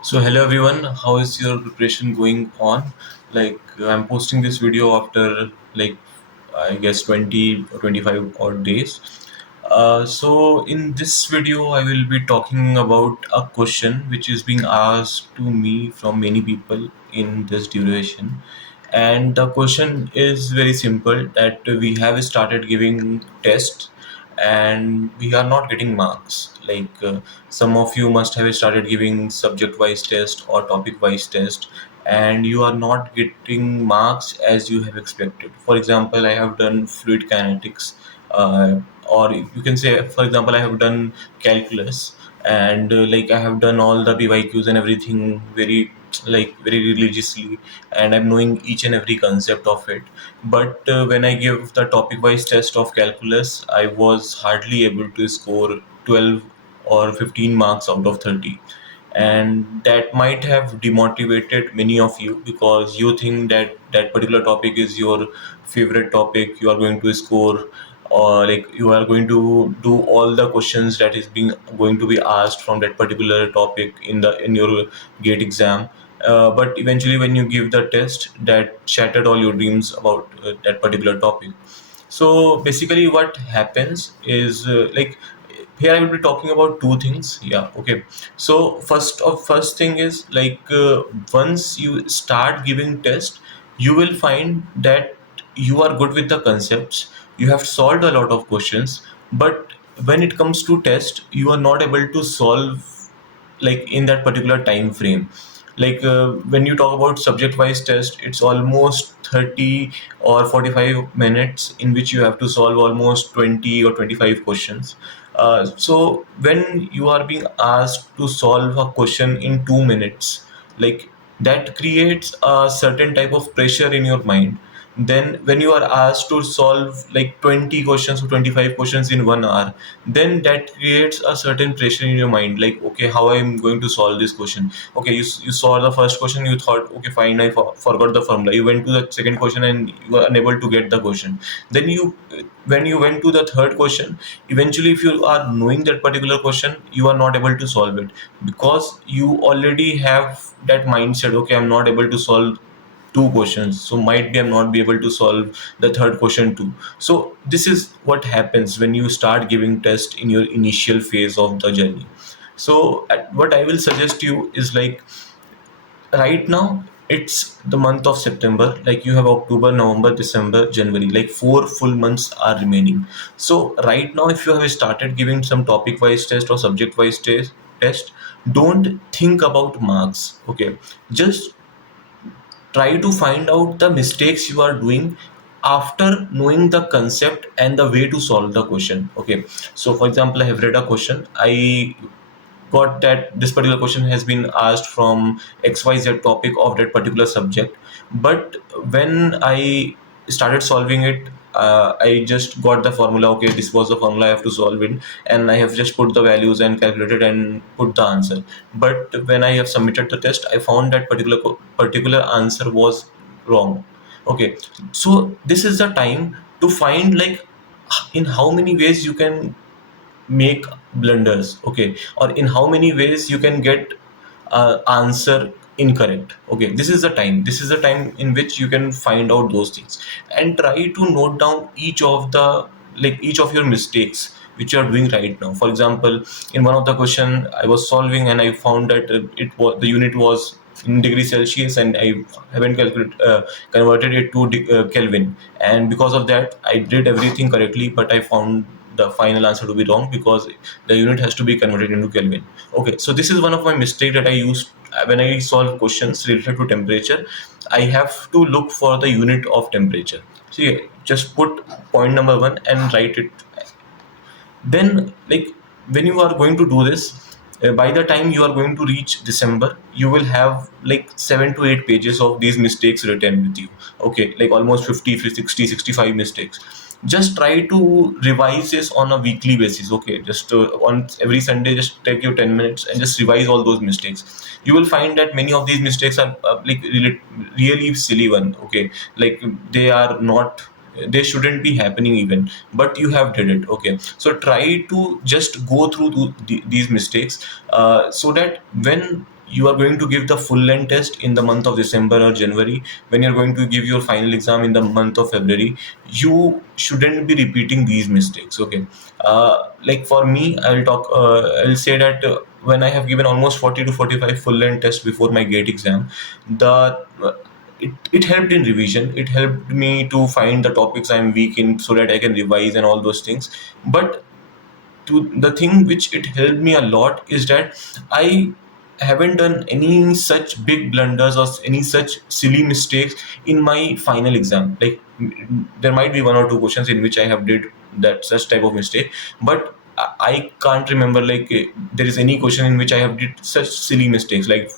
So hello everyone, how is your preparation going on? I'm posting this video after I guess 20 or 25 odd days. So in this video I will be talking about a question which is being asked to me from many people in this duration. And the question is very simple, that we have started giving tests and we are not getting marks. Some of you must have started giving subject wise test or topic wise test, and you are not getting marks as you have expected. For example, I have done fluid kinetics, or you can say, for example, I have done calculus, and I have done all the PYQs and everything very religiously, and I'm knowing each and every concept of it. But when I give the topic wise test of calculus, I was hardly able to score 12 or 15 marks out of 30. And that might have demotivated many of you, because you think that that particular topic is your favorite topic. You are going to score, or you are going to do all the questions that is being going to be asked from that particular topic in your gate exam. But eventually when you give the test, that shattered all your dreams about that particular topic. So basically what happens is, here I will be talking about two things. Yeah, okay. So first thing is, once you start giving test, you will find that you are good with the concepts, you have solved a lot of questions, but when it comes to test, you are not able to solve in that particular time frame. When you talk about subject wise test, it's almost 30 or 45 minutes in which you have to solve almost 20 or 25 questions. So when you are being asked to solve a question in 2 minutes, that creates a certain type of pressure in your mind. Then when you are asked to solve like 20 questions or 25 questions in 1 hour, then that creates a certain pressure in your mind, like, okay, how I'm going to solve this question. Okay, you saw the first question, you thought, okay, fine, I forgot the formula. You went to the second question and you were unable to get the question. Then when you went to the third question, eventually if you are knowing that particular question, you are not able to solve it, because you already have that mindset, okay, I'm not able to solve two questions, so might be I'm not be able to solve the third question too. So this is what happens when you start giving test in your initial phase of the journey. So what I will suggest you is, right now it's the month of September. Like, you have October, November, December, January, like 4 full months are remaining. So right now, if you have started giving some topic wise test or subject wise test, don't think about marks. Okay, just try to find out the mistakes you are doing after knowing the concept and the way to solve the question. Okay, so for example, I have read a question, I got that this particular question has been asked from XYZ topic of that particular subject. But when I started solving it, I just got the formula. Okay, this was the formula I have to solve it, and I have just put the values and calculated and put the answer. But when I have submitted the test, I found that particular answer was wrong. Okay, so this is the time to find, in how many ways you can make blunders. Okay, or in how many ways you can get answer incorrect. Okay, this is the time in which you can find out those things, and try to note down each of your mistakes which you are doing right now. For example, in one of the question I was solving, and I found that the unit was in degree Celsius, and I haven't converted it to Kelvin. And because of that, I did everything correctly, but I found the final answer to be wrong, because the unit has to be converted into Kelvin. Okay, so this is one of my mistake that I used when I solve questions related to temperature. I have to look for the unit of temperature. See, just put point number one and write it. Then, when you are going to do this, by the time you are going to reach December, you will have like 7 to 8 pages of these mistakes written with you. Okay, like almost 50, 60, 65 mistakes. Just try to revise this on a weekly basis. Okay, just once every Sunday, just take your 10 minutes and just revise all those mistakes. You will find that many of these mistakes are really silly one. Okay, like, they are not, they shouldn't be happening even, but you have did it. Okay, so try to just go through these mistakes, so that when you are going to give the full length test in the month of December or January, when you're going to give your final exam in the month of February, you shouldn't be repeating these mistakes. Okay. Like for me, I'll say that when I have given almost 40 to 45 full length tests before my GATE exam, the it helped in revision. It helped me to find the topics I'm weak in so that I can revise and all those things. But to the thing which it helped me a lot is that I haven't done any such big blunders or any such silly mistakes in my final exam. Like there might be one or two questions in which I have did that such type of mistake, but I can't remember like there is any question in which I have did such silly mistakes, like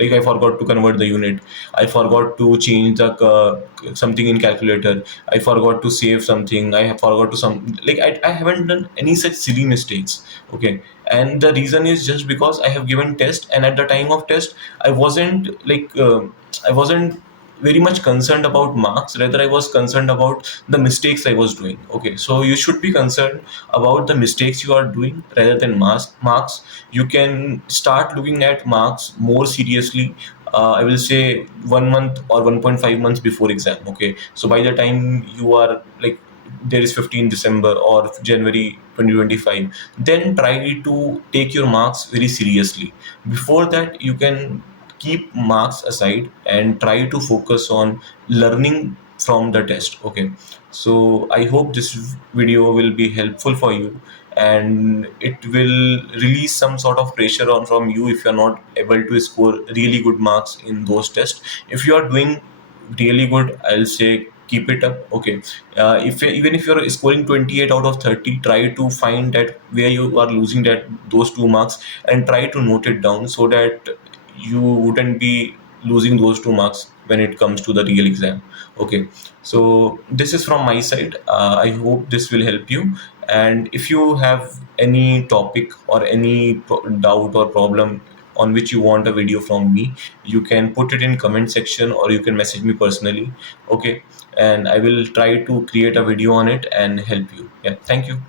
I forgot to convert the unit, I forgot to change the something in calculator, I forgot to save something, I have forgot to I haven't done any such silly mistakes. Okay. And the reason is just because I have given test, and at the time of test I wasn't I wasn't very much concerned about marks, rather I was concerned about the mistakes I was doing. Okay, so you should be concerned about the mistakes you are doing rather than marks. You can start looking at marks more seriously, I will say 1 month or 1.5 months before exam. Okay, so by the time you are like there is 15 December or January 2025, then try to take your marks very seriously. Before that, you can keep marks aside and try to focus on learning from the test. Okay, so I hope this video will be helpful for you, and it will release some sort of pressure on from you if you're not able to score really good marks in those tests. If you are doing really good, I'll say keep it up. Okay. If even if you're scoring 28 out of 30, try to find that where you are losing that those 2 marks, and try to note it down so that you wouldn't be losing those 2 marks when it comes to the real exam. Okay, so this is from my side. I hope this will help you. And if you have any topic or any doubt or problem on which you want a video from me, you can put it in comment section or you can message me personally. Okay, and I will try to create a video on it and help you. Yeah, thank you.